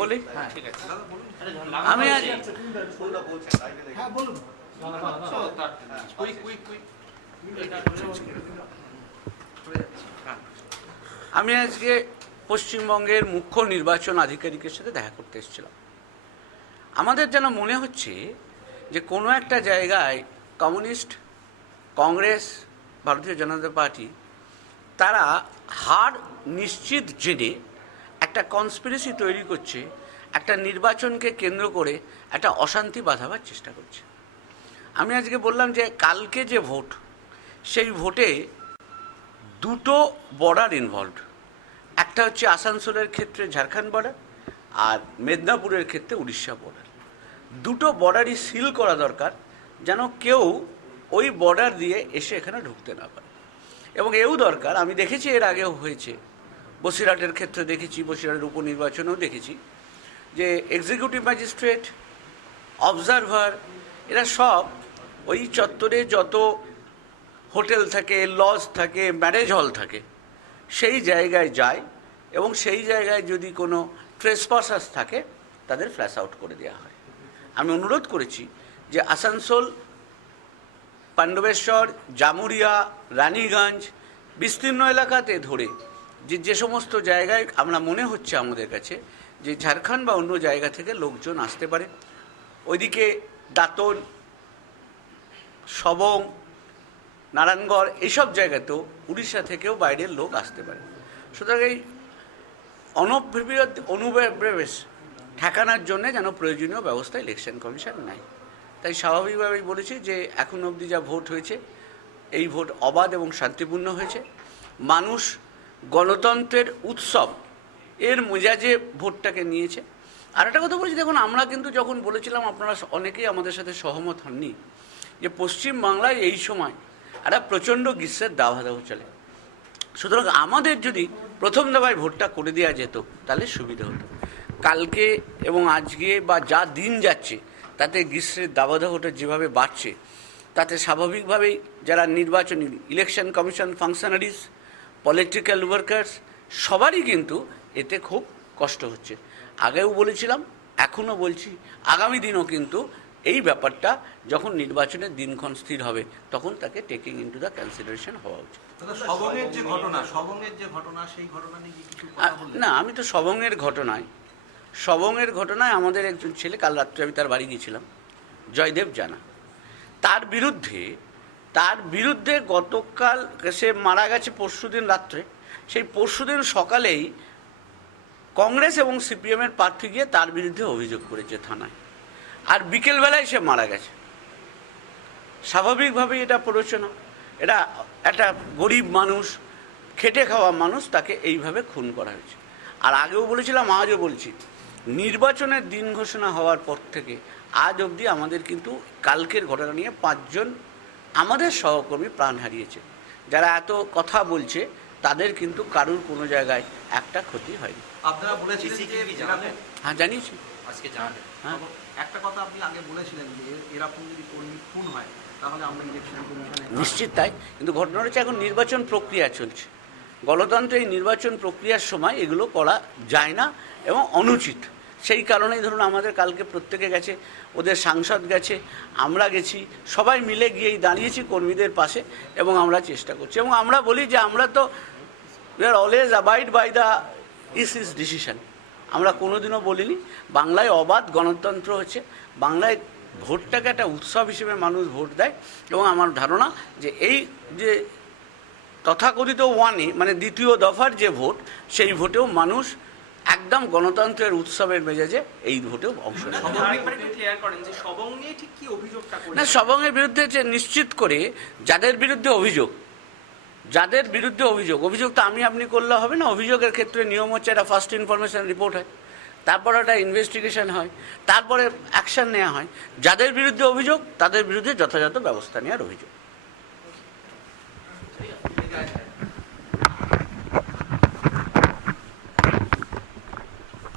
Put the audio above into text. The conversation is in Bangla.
বলি আমি আমি আজকে পশ্চিমবঙ্গের মুখ্য নির্বাচন আধিকারিকের সাথে দেখা করতে এসেছিলাম। আমাদের যেন মনে হচ্ছে যে কোনো একটা জায়গায় কমিউনিস্ট, কংগ্রেস, ভারতীয় জনতা পার্টি তারা হার নিশ্চিত জেনে একটা কনস্পিরেসি তৈরি করছে, একটা নির্বাচনকে কেন্দ্র করে একটা অশান্তি বাঁধাবার চেষ্টা করছে। আমি আজকে বললাম যে কালকে যে ভোট, সেই ভোটে দুটো বর্ডার ইনভলভড। একটা হচ্ছে আসানসোলের ক্ষেত্রে ঝাড়খণ্ড বর্ডার, আর মেদিনীপুরের ক্ষেত্রে উড়িষ্যা বর্ডার। দুটো বর্ডারই সিল করা দরকার, যেন কেউ ওই বর্ডার দিয়ে এসে এখানে ঢুকতে না পারে। এবং এও দরকার, আমি দেখেছি এর আগেও হয়েছে, বসিরহাটের ক্ষেত্রে দেখেছি, বসিরহাটের উপনির্বাচনেও দেখেছি যে এক্সিকিউটিভ ম্যাজিস্ট্রেট, অবজারভার, এরা সব ওই চত্বরে যত হোটেল থাকে, লজ থাকে, ম্যারেজ হল থাকে, সেই জায়গায় যায় এবং সেই জায়গায় যদি কোনো ট্রেসপাসার্স থাকে তাদের ফ্ল্যাশ আউট করে দেওয়া হয়। আমি অনুরোধ করেছি যে আসানসোল, পাণ্ডবেশ্বর, জামুরিয়া, রানীগঞ্জ বিস্তীর্ণ এলাকাতে ধরে যে সমস্ত জায়গায় আমরা মনে হচ্ছে আমাদের কাছে যে ঝাড়খণ্ড বা অন্য জায়গা থেকে লোকজন আসতে পারে, ওইদিকে দাঁতন, সবং, নারায়ণগড়, এইসব জায়গাতেও উড়িষ্যা থেকেও বাইরের লোক আসতে পারে। সুতরাং এই অনুপ্রবেশ ঠেকানোর জন্য যেন প্রয়োজনীয় ব্যবস্থা ইলেকশন কমিশন নেয়। তাই স্বাভাবিকভাবেই বলেছি যে এখন অবধি যা ভোট হয়েছে, এই ভোট অবাধ এবং শান্তিপূর্ণ হয়েছে। মানুষ গণতন্ত্রের উৎসব এর মেজাজে ভোটটাকে নিয়েছে। আর একটা কথা বলছি, দেখুন, আমরা কিন্তু যখন বলেছিলাম, আপনারা অনেকেই আমাদের সাথে সহমত হননি যে পশ্চিমবাংলায় এই সময় একটা প্রচণ্ড গ্রীষ্মের দাবদাহ চলে। সুতরাং আমাদের যদি প্রথম দফায় ভোটটা করে দেওয়া যেত তাহলে সুবিধা হতো। কালকে এবং আজকে বা যা দিন যাচ্ছে তাতে গ্রীষ্মের দাবদাহটা যেভাবে বাড়ছে, তাতে স্বাভাবিকভাবেই যারা নির্বাচনী election commission functionaries, political workers, সবারই কিন্তু এতে খুব কষ্ট হচ্ছে। আগেও বলেছিলাম, এখনও বলছি, আগামী দিনও কিন্তু এই ব্যাপারটা যখন নির্বাচনের দিনক্ষণ স্থির হবে তখন তাকে টেকিং ইনটু দ্য কনসিডারেশন হওয়া উচিত। না, আমি তো সবংয়ের ঘটনায় আমাদের একজন ছেলে, কাল রাত্রে আমি তার বাড়ি গিয়েছিলাম, জয়দেব জানা, তার বিরুদ্ধে গতকাল সে মারা গেছে পরশুদিন রাত্রে, সেই পরশুদিন সকালেই কংগ্রেস এবং সিপিএমের প্রার্থী গিয়ে তার বিরুদ্ধে অভিযোগ করেছে থানায়, আর বিকেলবেলায় সে মারা গেছে। স্বাভাবিকভাবেই এটা প্ররোচনা। এটা একটা গরিব মানুষ, খেটে খাওয়া মানুষ, তাকে এইভাবে খুন করা হয়েছে। আর আগেও বলেছিলাম, আজও বলছি, নির্বাচনের দিন ঘোষণা হওয়ার পর থেকে আজ অবধি আমাদের কিন্তু কালকের ঘটনা নিয়ে 5 জন আমাদের সহকর্মী প্রাণ হারিয়েছে। যারা এত কথা বলছে তাদের কিন্তু কারুর কোনো জায়গায় একটা ক্ষতি হয়নি। আপনারা বলেছিলেন যে হ্যাঁ, জানিয়েছি আজকে জানাবেন। হ্যাঁ, একটা কথা আপনি আগে বলেছিলেন যে এরকম যদি কর্মী খুন হয় তাহলে আমরা ইলেকশন কমিশনে নিশ্চিত তাই। কিন্তু ঘটনা হচ্ছে এখন নির্বাচন প্রক্রিয়া চলছে। গণতন্ত্রে এই নির্বাচন প্রক্রিয়ার সময় এগুলো করা যায় না এবং অনুচিত। সেই কারণেই ধরুন আমাদের কালকে প্রত্যেকে গেছে, ওদের সাংসদ গেছে, আমরা গেছি, সবাই মিলে গিয়েই দাঁড়িয়েছি কর্মীদের পাশে এবং আমরা চেষ্টা করছি। এবং আমরা বলি যে আমরা তো we are always abide by the is decision. আমরা কোনোদিনও বলিনি বাংলায় অবাধ গণতন্ত্র হচ্ছে, বাংলায় ভোটটাকে একটা উৎসব হিসেবে মানুষ ভোট দেয়। এবং আমার ধারণা যে এই যে তথাকথিত ওয়ানে, মানে দ্বিতীয় দফার যে ভোট, সেই ভোটেও মানুষ একদম গণতন্ত্রের উৎসবের মেজাজে এই ভোটেও অংশ নেয়। না, সবংয়ের বিরুদ্ধে যে নিশ্চিত করে যাদের বিরুদ্ধে অভিযোগ তো আমি করলে হবে না। অভিযোগের ক্ষেত্রে নিয়ম হচ্ছে একটা ফার্স্ট ইনফরমেশন রিপোর্ট হয়, তারপর একটা ইনভেস্টিগেশন হয়, তারপরে অ্যাকশন নেওয়া হয়। যাদের বিরুদ্ধে অভিযোগ তাদের বিরুদ্ধে যথাযথ ব্যবস্থা নেওয়ার অভিযোগ।